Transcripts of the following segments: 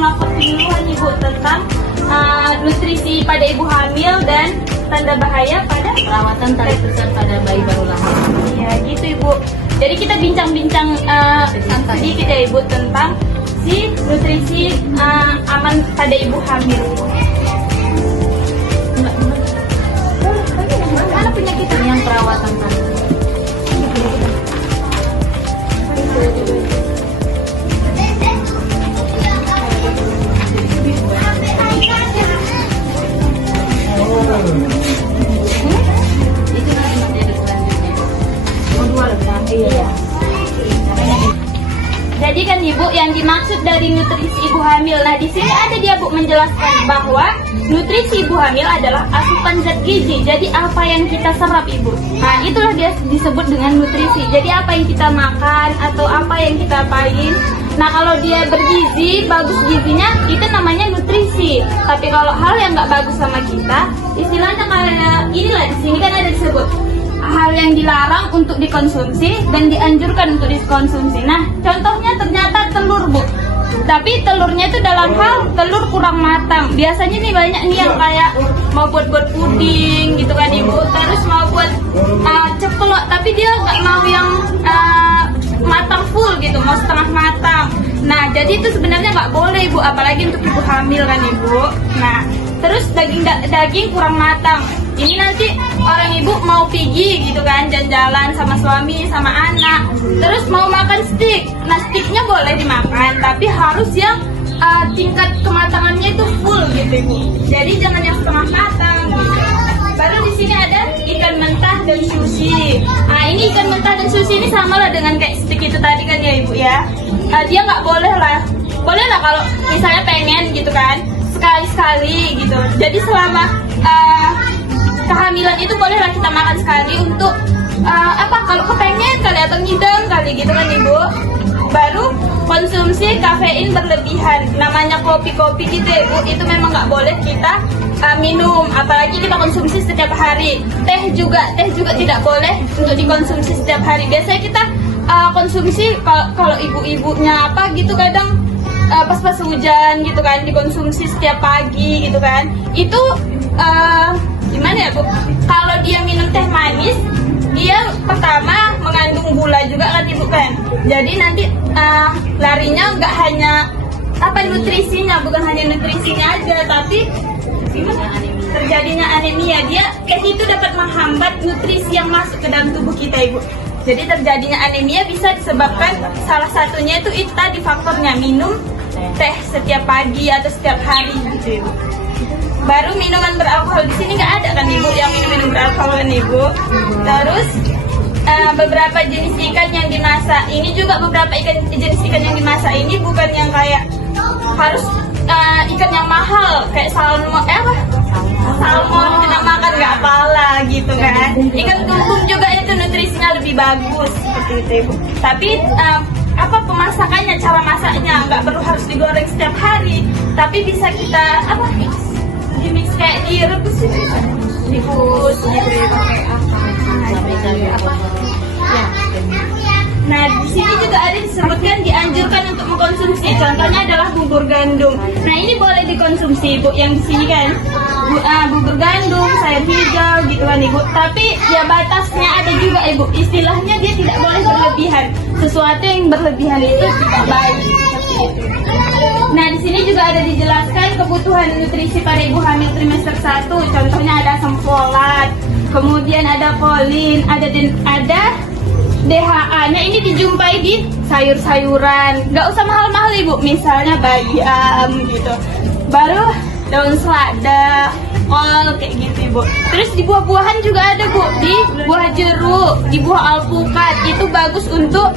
melapor penyuluhan ibu tentang nutrisi pada ibu hamil dan tanda bahaya pada perawatan tali pusar pada bayi baru lahir. ya gitu ibu. Jadi kita bincang-bincang sedikit ya ibu tentang si nutrisi aman pada ibu hamil. Mana penyakit Yang perawatan tali. Itu nanti materi selanjutnya. Iya. Jadi kan ibu yang dimaksud dari nutrisi ibu hamil. Nah di sini ada dia bu menjelaskan bahwa nutrisi ibu hamil adalah asupan zat gizi. Jadi apa yang kita serap ibu. Nah itulah dia disebut dengan nutrisi. Jadi apa yang kita makan atau apa yang kita apain. Nah kalau dia bergizi, bagus gizinya, itu namanya nutrisi. Tapi kalau hal yang nggak bagus sama kita, istilahnya kayak inilah di sini kan ada disebut hal yang dilarang untuk dikonsumsi dan dianjurkan untuk dikonsumsi. Nah, contohnya ternyata telur, Bu. Tapi telurnya itu dalam hal telur kurang matang. Biasanya nih banyak nih yang kayak mau buat puding gitu kan Ibu. Terus mau buat ceplok, tapi dia nggak mau yang matang full gitu, mau setengah matang. Nah, jadi itu sebenarnya nggak boleh Ibu, apalagi untuk ibu hamil kan Ibu. Nah, terus daging kurang matang. Ini nanti orang ibu mau pergi gitu kan, jalan-jalan sama suami, sama anak. Terus mau makan steak. Nah steaknya boleh dimakan, tapi harus yang tingkat kematangannya itu full gitu ibu. Jadi jangan yang setengah matang gitu. Baru di sini ada ikan mentah dan sushi. Nah ini ikan mentah dan sushi ini sama lah dengan kayak steak itu tadi kan ya ibu ya. Dia nggak boleh lah kalau misalnya pengen gitu kan, sekali-sekali gitu. Jadi selama kehamilan itu bolehlah kita makan sekali untuk kalau kepengen kali atau ngidam kali gitu kan ibu. Baru konsumsi kafein berlebihan, namanya kopi-kopi gitu ya ibu, itu memang nggak boleh kita minum, apalagi kita konsumsi setiap hari. Teh juga tidak boleh untuk dikonsumsi setiap hari. Biasanya kita konsumsi kalau ibu-ibunya apa gitu kadang pas hujan gitu kan dikonsumsi setiap pagi gitu kan. Itu gimana ya Bu? Kalau dia minum teh manis, dia pertama mengandung gula juga kan ibu kan. Jadi nanti larinya nggak hanya nutrisinya, bukan hanya nutrisinya aja, tapi gimana? Terjadinya anemia. Dia itu dapat menghambat nutrisi yang masuk ke dalam tubuh kita ibu. Jadi terjadinya anemia bisa disebabkan salah satunya itu tadi faktornya minum teh setiap pagi atau setiap hari gitu ibu. Baru minuman beralkohol di sini nggak ada kan ibu yang minum beralkohol kan ibu. Terus beberapa jenis ikan yang dimasak ini juga beberapa jenis ikan yang dimasak ini bukan yang kayak harus ikan yang mahal kayak salmon kita makan nggak apalah gitu kan. Ikan tumbung juga itu nutrisinya lebih bagus seperti itu ibu. Tapi pemasakannya, cara masaknya nggak perlu harus digoreng setiap hari, tapi bisa kita dimix kayak direbus gitu, dibus gitu ya pakai Nah di sini juga ada disebutkan dianjurkan untuk mengkonsumsi. Contohnya adalah bubur gandum. Nah ini boleh dikonsumsi ibu. Yang di sini kan bubur gandum, sayur hijau gitu kan ibu. Tapi ya batasnya ada juga ibu. Istilahnya dia tidak boleh berlebihan. Sesuatu yang berlebihan itu tidak baik. Nah di sini juga ada dijelaskan kebutuhan nutrisi pada ibu hamil trimester 1. Contohnya ada asam folat, kemudian ada kolin, ada DHA. Nah ini dijumpai di sayur-sayuran. Gak usah mahal-mahal ibu, misalnya bayam gitu. Baru daun selada, kol kayak gitu ibu. Terus di buah-buahan juga ada bu, di buah jeruk, di buah alpukat. Itu bagus untuk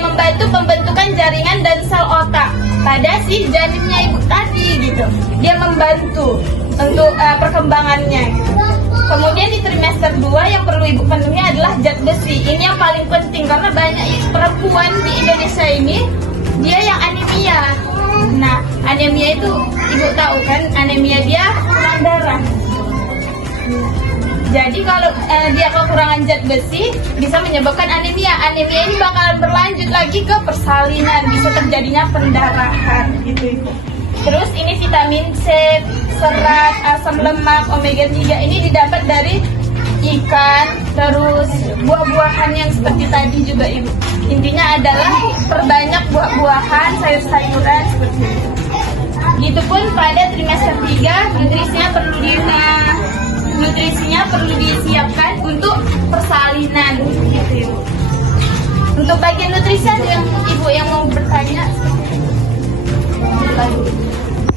membantu pembentukan jaringan dan sel otak pada si janinnya ibu tadi gitu. Dia membantu untuk perkembangannya gitu. Kemudian di trimester 2 yang perlu ibu penuhi adalah zat besi. Ini yang paling penting karena banyak perempuan di Indonesia ini dia yang anemia. Nah anemia itu ibu tahu kan, anemia dia kurang darah. Jadi kalau dia kekurangan zat besi bisa menyebabkan anemia. Anemia ini bakalan berlanjut lagi ke persalinan, bisa terjadinya pendarahan gitu Ibu. Terus ini vitamin C, serat, asam lemak, omega 3 ini didapat dari ikan, terus buah-buahan yang seperti tadi juga Ibu. Intinya adalah perbanyak buah-buahan, sayur-sayuran seperti itu. Gitu pun pada trimester 3 nutrisinya perlu disiapkan untuk persalinan gitu Ibu. Untuk bagian nutrisi yang Ibu yang mau bertanya,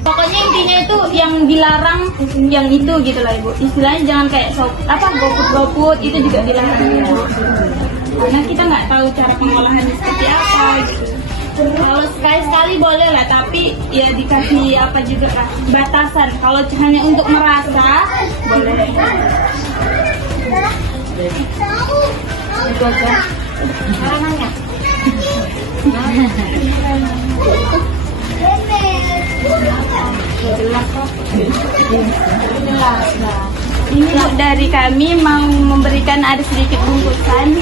pokoknya intinya itu yang dilarang yang itu gitu lah Ibu. Istilahnya jangan kayak GoFood itu juga dilarang Ibu. Karena kita nggak tahu cara pengolahannya seperti apa gitu. Kalau sekali-sekali boleh lah, tapi ya dikasih apa juga lah batasan. Kalau hanya untuk merasa boleh. Itu aja. Karangannya. Ini dari kami mau memberikan ada sedikit bungkusan